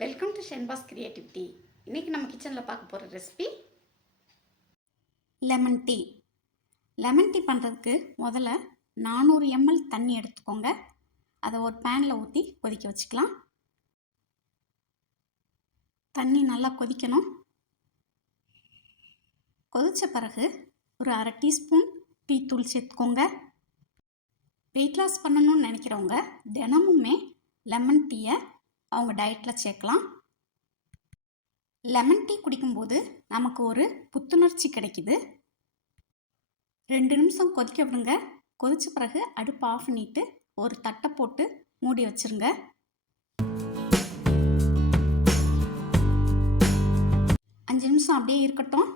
Welcome to Shenba's creativity இன்றைக்கி நம்ம கிச்சனில் பார்க்க போகிற recipe lemon tea lemon tea பண்ணுறதுக்கு முதல்ல நானூறு எம்எல் தண்ணி எடுத்துக்கோங்க. அதை ஒரு பேனில் ஊற்றி கொதிக்க வச்சுக்கலாம். தண்ணி நல்லா கொதிக்கணும். கொதித்த பிறகு ஒரு அரை டீஸ்பூன் டீ தூள் சேர்த்துக்கோங்க. வெயிட் லாஸ் பண்ணணும்னு நினைக்கிறவங்க தினமுமே லெமன் டீயை அவங்க டயட்டில் சேர்க்கலாம். லெமன் டீ குடிக்கும்போது நமக்கு ஒரு புத்துணர்ச்சி கிடைக்குது. ரெண்டு நிமிஷம் கொதிக்க விடுங்க. கொதிச்ச பிறகு அடுப்பு ஆஃப் பண்ணிட்டு ஒரு தட்டை போட்டு மூடி வச்சுருங்க. அஞ்சு நிமிஷம் அப்படியே இருக்கட்டும்.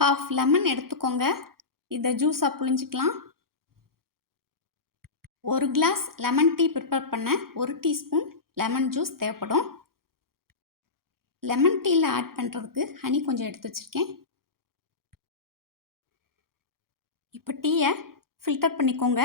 ஹாஃப் லெமன் எடுத்துக்கோங்க. இதை ஜூஸாக புழிஞ்சிக்கலாம். ஒரு கிளாஸ் லெமன் டீ ப்ரிப்பேர் பண்ண ஒரு டீஸ்பூன் லெமன் ஜூஸ் தேவைப்படும். லெமன் டீயில் ஆட் பண்ணுறதுக்கு ஹனி கொஞ்சம் எடுத்து வச்சுருக்கேன். இப்போ டீயை ஃபில்டர் பண்ணிக்கோங்க.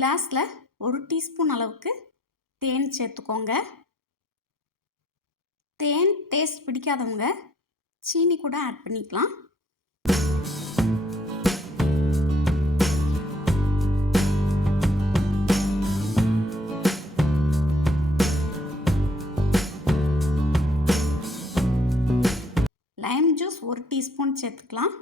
கிளாஸில் ஒரு டீஸ்பூன் அளவுக்கு தேன் சேர்த்துக்கோங்க. தேன் டேஸ்ட் பிடிக்காதவங்க சீனி கூட ஆட் பண்ணிக்கலாம். லைம் ஜூஸ் ஒரு டீஸ்பூன் சேர்த்துக்கலாம்.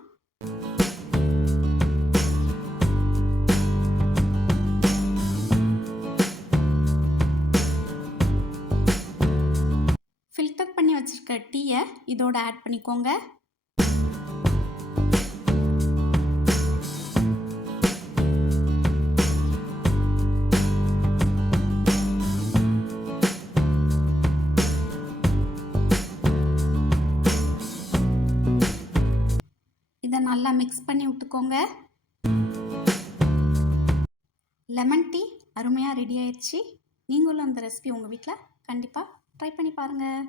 வச்சுருக்க டீயை இதோட ஆட் பண்ணிக்கோங்க. இதை நல்லா மிக்ஸ் பண்ணி விட்டுக்கோங்க. லெமன் டீ அருமையாக ரெடி ஆயிடுச்சு நீங்களும் அந்த ரெசிபி உங்கள் வீட்டில் கண்டிப்பாக ட்ரை பண்ணி பாருங்கள்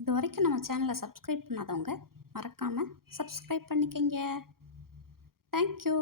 இது வரைக்கும் நம்ம சேனலை சப்ஸ்கிரைப் பண்ணாதவங்க மறக்காமல் சப்ஸ்கிரைப் பண்ணிக்கங்க. தேங்க்யூ